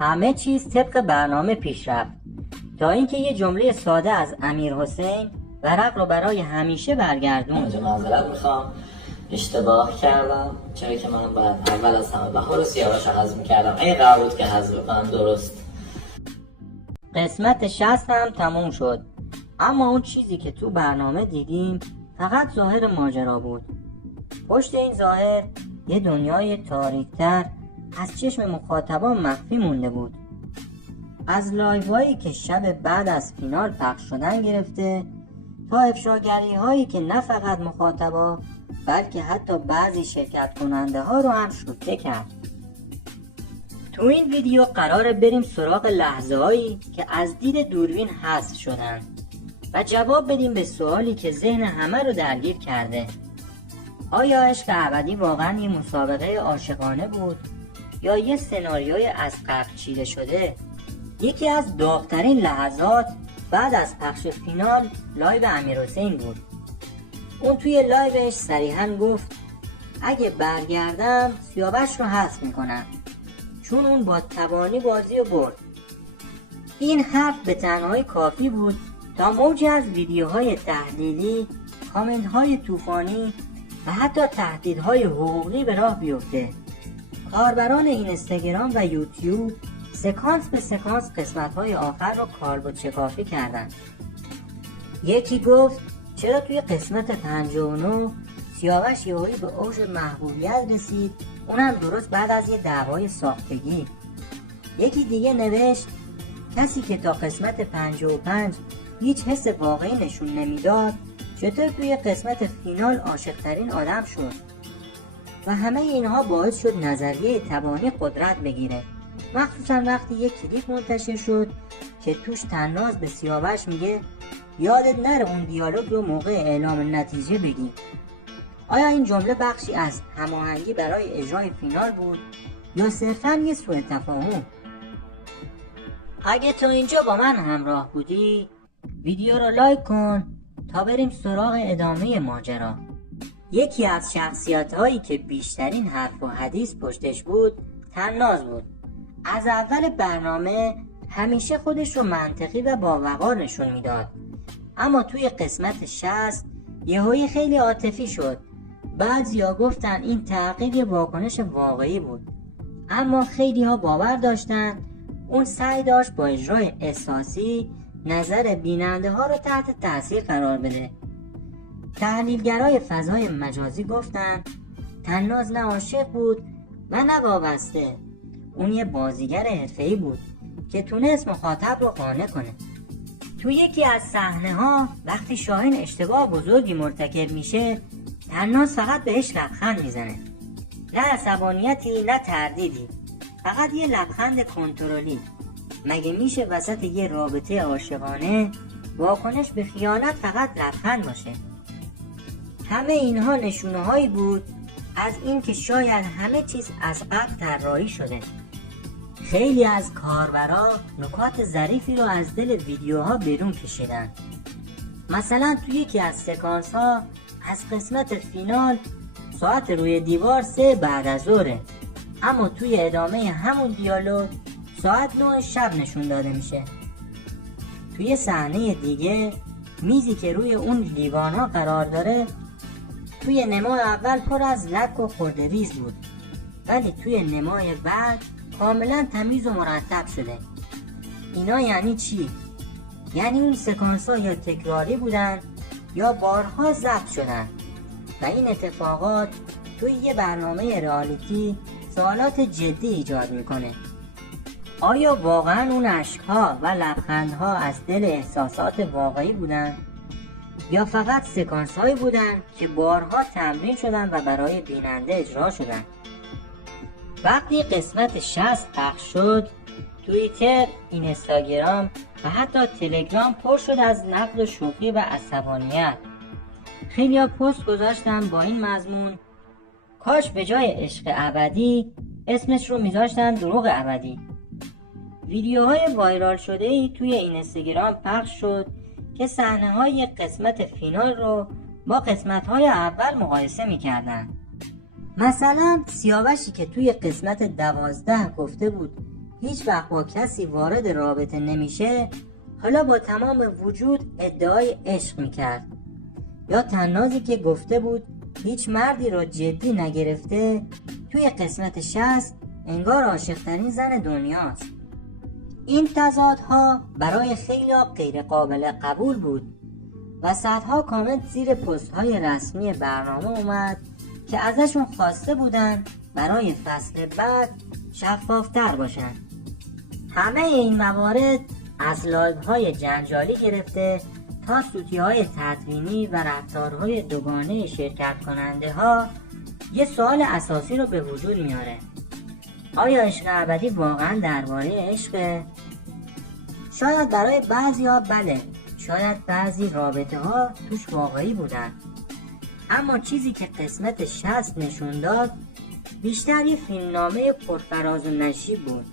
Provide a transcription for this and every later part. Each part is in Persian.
همه چیز طبق برنامه پیش رفت تا اینکه یه جمله ساده از امیرحسین ورق رو برای همیشه برگردوند. معذرت میخوام، اشتباه کردم، چرا که من باید اول از همه بهار و سیاوش رو حذف میکردم. این قرار بود که حذف کنم. درست. قسمت 60 هم تموم شد، اما اون چیزی که تو برنامه دیدیم فقط ظاهر ماجرا بود. پشت این ظاهر یه دنیای تاریک‌تر از چشم مخاطبان مخفی مونده بود. از لایوهایی که شب بعد از فینال پخش شدن گرفته تا افشاگری هایی که نه فقط مخاطبا بلکه حتی بعضی شرکت کننده ها رو هم شوکه کرد. تو این ویدیو قراره بریم سراغ لحظه هایی که از دید دوربین حذف شدن و جواب بدیم به سوالی که ذهن همه رو درگیر کرده. آیا عشق ابدی واقعا یه مسابقه عاشقانه بود یا یه سناریوی از قبل چیده شده؟ یکی از داغ‌ترین لحظات بعد از پخش فینال لایو امیرحسین بود. اون توی لایوش صریحاً گفت اگه برگردم سیاوش رو حذف میکنم چون اون با توانی بازی رو برد. این حرف به تنهایی کافی بود تا موجی از ویدیوهای تحلیلی، کامنت‌های طوفانی و حتی تهدیدهای حقوقی به راه بیفته. کاربران اینستاگرام و یوتیوب سکانس به سکانس قسمت‌های آخر رو کالبد شکافی کردند. یکی گفت چرا توی قسمت 59 سیاوش یهویی به اوج محبوبیت رسید، اونم درست بعد از یه دعوای ساختگی. یکی دیگه نوشت کسی که تا قسمت 55 هیچ حس واقعی نشون نمیداد چطور توی قسمت فینال عاشق‌ترین آدم شد؟ و همه اینها باعث شد نظریه تبانی قدرت بگیره، مخصوصا وقتی یک کلیپ منتشر شد که توش طناز به سیاوش میگه یادت نره اون دیالوگ رو موقع اعلام نتیجه بگی. آیا این جمله بخشی از هماهنگی برای اجرای فینال بود یا صرفاً یه سوء تفاهم؟ اگه تا اینجا با من همراه بودی ویدیو رو لایک کن تا بریم سراغ ادامه ماجرا. یکی از شخصیت هایی که بیشترین حرف و حدیث پشتش بود طناز بود. از اول برنامه همیشه خودش رو منطقی و با وقار نشون میداد، اما توی قسمت 60 یهویی خیلی عاطفی شد. بعضیا گفتن این تغییر یه واکنش واقعی بود، اما خیلی ها باور داشتن اون سعی داشت با اجرای احساسی نظر بیننده ها رو تحت تاثیر قرار بده. تحلیلگرای فضای مجازی گفتن طناز نه عاشق بود و نه وابسته، اون یه بازیگر حرفه‌ای بود که تونست مخاطب رو قانع کنه. تو یکی از صحنه ها وقتی شاهین اشتباه بزرگی مرتکب میشه طناز فقط بهش لبخند میزنه، نه عصبانیتی نه تردیدی، فقط یه لبخند کنترلی. مگه میشه وسط یه رابطه عاشقانه واکنش به خیانت فقط لبخند باشه؟ همه اینها نشونه هایی بود از این که شاید همه چیز از قبل طراحی شده. خیلی از کاربرا نکات ظریفی رو از دل ویدیوها بیرون کشیدن. مثلا توی یکی از سکانس ها از قسمت فینال ساعت روی دیوار 3 بعد از ظهره، اما توی ادامه همون دیالوگ ساعت 9 شب نشون داده میشه. توی صحنه دیگه میزی که روی اون لیوانا قرار داره توی نمای اول پر از لک و خرده‌ریز بود، ولی توی نمای بعد کاملا تمیز و مرتب شده. اینا یعنی چی؟ یعنی اون سکانس ها یا تکراری بودن یا بارها ضبط شدن و این اتفاقات توی یه برنامه رئالیتی سوالات جدی ایجاد میکنه. آیا واقعا اون اشک‌ها و لبخندها از دل احساسات واقعی بودن یا فقط سکانس هایی بودن که بارها تمرین شدن و برای بیننده اجرا شدن؟ وقتی قسمت 60 پخش شد توییتر، اینستاگرام و حتی تلگرام پر شد از نقد و شوخی و عصبانیت. خیلیا پست گذاشتن با این مضمون کاش به جای عشق ابدی اسمش رو میذاشتن دروغ ابدی. ویدیوهای وایرال شده ای توی اینستاگرام پخش شد که صحنه های قسمت فینال رو با قسمت های اول مقایسه میکردن. مثلا سیاوشی که توی قسمت 12 گفته بود هیچ وقت با کسی وارد رابطه نمیشه، حالا با تمام وجود ادعای عشق میکرد. یا طنازی که گفته بود هیچ مردی را جدی نگرفته، توی قسمت 60 انگار عاشق‌ترین زن دنیاست. این تضادها برای خیلی غیر قابل قبول بود و صدها کامنت زیر پست های رسمی برنامه اومد که ازشون خواسته بودن برای فصل بعد شفافتر باشن. همه این موارد از لایو های جنجالی گرفته تا سوتی های تدوینی و رفتارهای دوگانه شرکت کننده ها یه سوال اساسی رو به وجود میاره: آیا عشق ابدی واقعا درباره عشقه؟ شاید برای بعضی‌ها بله، شاید بعضی رابطه ها توش واقعی بودن، اما چیزی که قسمت 60 نشون داد بیشتر یه فیلمنامه پرفراز و نشیب بود.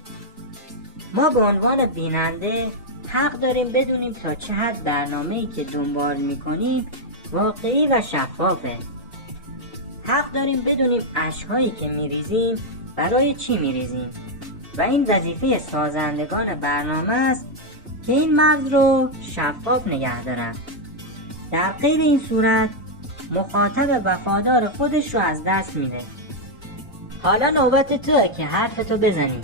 ما به عنوان بیننده حق داریم بدونیم تا چه حد برنامه‌ای که دنبال میکنیم واقعی و شفافه. حق داریم بدونیم اشک‌هایی که میریزیم برای چی میریزیم و این وظیفه سازندگان برنامه است که این مرز رو شفاف نگه دارن. در غیر این صورت مخاطب وفادار خودش رو از دست میده. حالا نوبت توئه که حرفتو بزنی.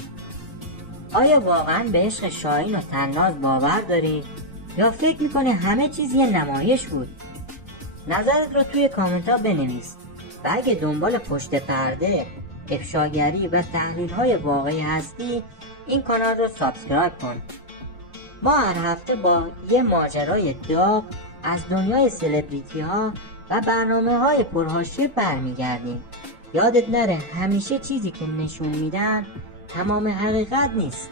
آیا واقعا به عشق شاهین و طناز باور داری یا فکر میکنی همه چیز یه نمایش بود؟ نظرت رو توی کامنت ها بنویس و اگه دنبال پشت پرده، افشاگری و تحلیل های واقعی هستی این کانال رو سابسکرایب کن. ما هر هفته با یه ماجرای داغ از دنیای سلبریتی ها و برنامه های پرحاشیه برمیگردیم. یادت نره همیشه چیزی که نشون میدن تمام حقیقت نیست.